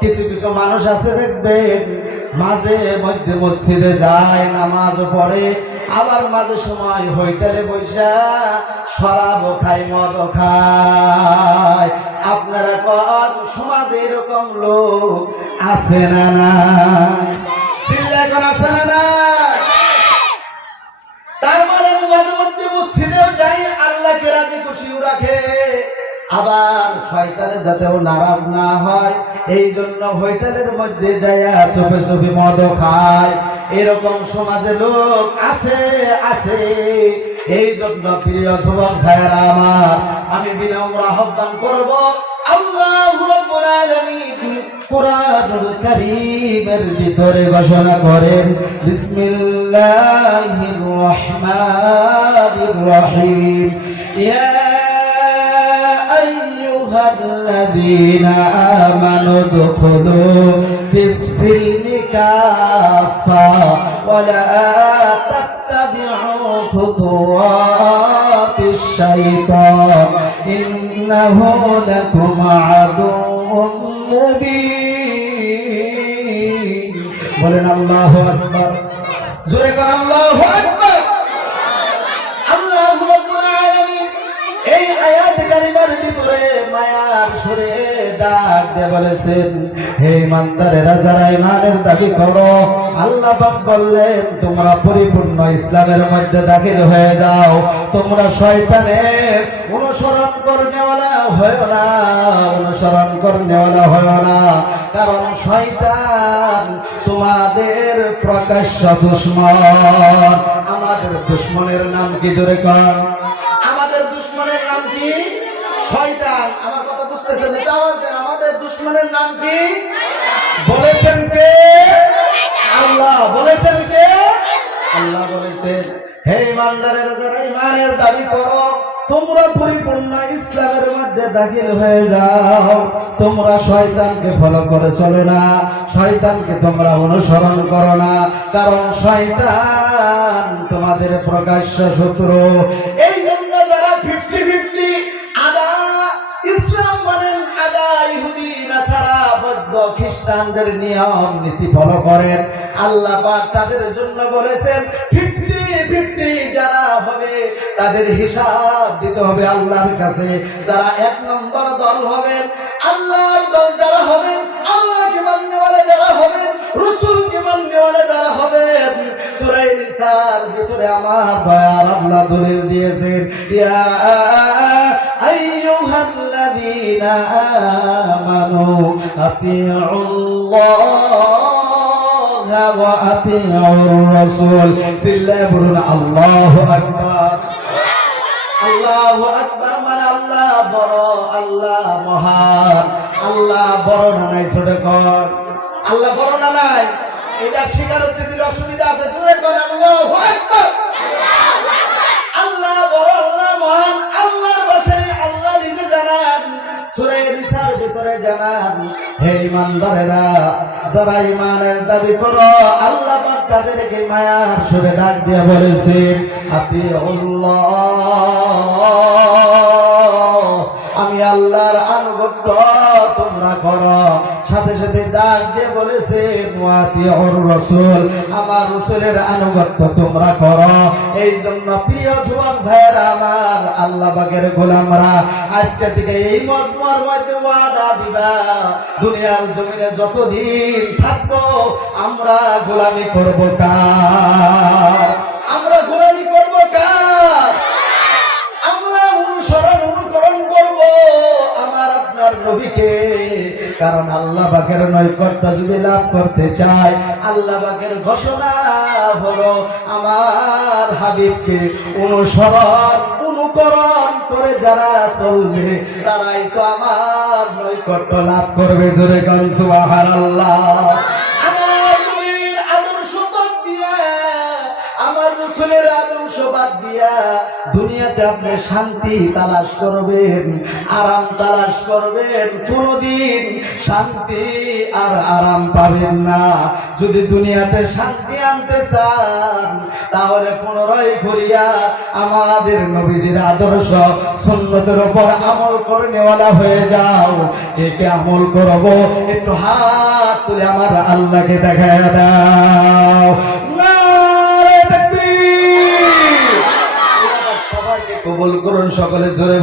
কিছু কিছু মানুষ আছে দেখবেন, মাঝে মধ্যে মসজিদে যায়, নামাজ পড়ে, আবার মাঝে সময় হইটালে বৈশা শরাব খায় মদ খায়। আপনারা কন সমাজে এরকম লোক আছে না না? চিল্লা আছে না না? তার মানে মাঝে মধ্যে মসজিদেও যাই, আল্লাহকে রাজি খুশিও রাখে। আবার শয়তানে যাতেও নারাজ না হয় এই জন্য হোটেলের মধ্যে যাইয়া চোপে চোপে মদ খায়। এরকম সমাজে লোক আছে আছে। এই জন্য প্রিয় যুবক ভাইয়েরা আমার, আমি বিনম্র আহ্বান করব, আল্লাহ রাব্বুল আলামিন কুরআনুল কারীমের ভিতরে ঘোষণা করেন, বিসমিল্লাহির রহমানির রহিম। ইয়া আইয়ুহাল্লাযীনা আমানু দুখুলু ফিস-সিলমি কাফা ওয়া লা তাত্তাবি'উ খুতুওয়াতিশ শাইতান ইন্নাহু লাকুম আদুউম মুবিন বলেন আল্লাহু আকবার জোরে কর আল্লাহু পরিপূর্ণ ইসলামের মধ্যে দাখিল হয়ে যাও। তোমরা শয়তানের অনুসরণ করনেওয়ালা হয় না, অনুসরণ করনেওয়ালা হয় না। কারণ শয়তান তোমাদের প্রকাশ্য দুশ্মন। আমাদের দুশ্মনের নাম কি জোরে কর শয়তান, আমার কথা বুঝতেছেন এটা আমাদের আমাদের দুশ্মনের নাম কি? বলেছেন কে? আল্লাহ। বলেছেন কে? আল্লাহ বলেছেন। হে ইমানদারেরা, যারা ইমানের দাবি করো, তোমরা পরিপূর্ণ ইসলামের মধ্যে দাখিল হয়ে যাও। তোমরা শয়তানকে ফলো করে চলো না। শয়তানকে তোমরা অনুসরণ করো না। কারণ শয়তান তোমাদের প্রকাশ্য শত্রু। খ্রিস্টানদের নিয়ম, নীতি ফলো করেন। আল্লাহ তাদের জন্য বলেছেন, ফিফটি ফিফটি যারা হবে, তাদের হিসাব দিতে হবে আল্লাহর কাছে। যারা এক নম্বর দল হবেন, আল্লাহর দল যারা হবেন, আল্লাহকে মাননেওয়ালা যারা হবেন যারা হবেন, সূরা নিসার ভিতরে আমার দয়ার আল্লাহ দলিল দিয়েছেন আমানু আতিউল্লাহ ওয়া আতিউর রাসূল সিল্লা বলুন, আল্লাহু আকবার। মানে আল্লাহ বড়, আল্লাহ মহান। আল্লাহ বড় না নাই ছোট কর আল্লাহ বড় না নাই? এটা স্বীকারোক্তি দিলে অসুবিধা আছে। জোরে কর আল্লাহু আল্লাহ বড়, আল্লাহ মহান। ভিতরে জানান, হে ইমানদারেরা, যারা ইমানের দাবি করো, আল্লাহ তাদেরকে মায়ার সুরে ডাক দিয়ে বলেছে আপনি আমি আল্লাহর আনুগত্য তোমরা করো। সাথে সাথে ডাক দিয়ে বলেছে রসুল, আমার রসুলের আনুগত্য তোমরা করো। এই জন্য প্রিয় যুবক ভাইয়েরা আমার আল্লাহ বাগের গোলামরা, আজকে থেকে এই মজমার মধ্যে ওয়াদা দিবা। দুনিয়ার জমিনে যতদিন থাকব, আমরা গোলামি করব কার? কারণ আল্লাহ বাকের নৈকট্য যদি লাভ করতে চাই আল্লাহ বাকের ঘোষণা হলো আমার হাবিবকে অনুসরণ অনুকরণ করে যারা চলবে তারাই তো আমার নৈকট্য লাভ করবে। জোরে গান আল্লাহ আমার আদর্শ দিয়া আমার রসুলের বাদ দিয়া দুনিয়াতে আপনি শান্তি তালাশ করবেন, আরাম তালাশ করবেন, কোনোদিন শান্তি আর আরাম পাবেন না। যদি দুনিয়াতে শান্তি আনতে চান, তাহলে পুনরায় ঘুরিয়া আমাদের নবীজির আদর্শ সুন্নতের উপর আমল করে নেওয়ালা হয়ে যাও। একে আমল করব, একটু হাত তুলে আমার আল্লাহকে দেখায় দাও। সকলে জোরে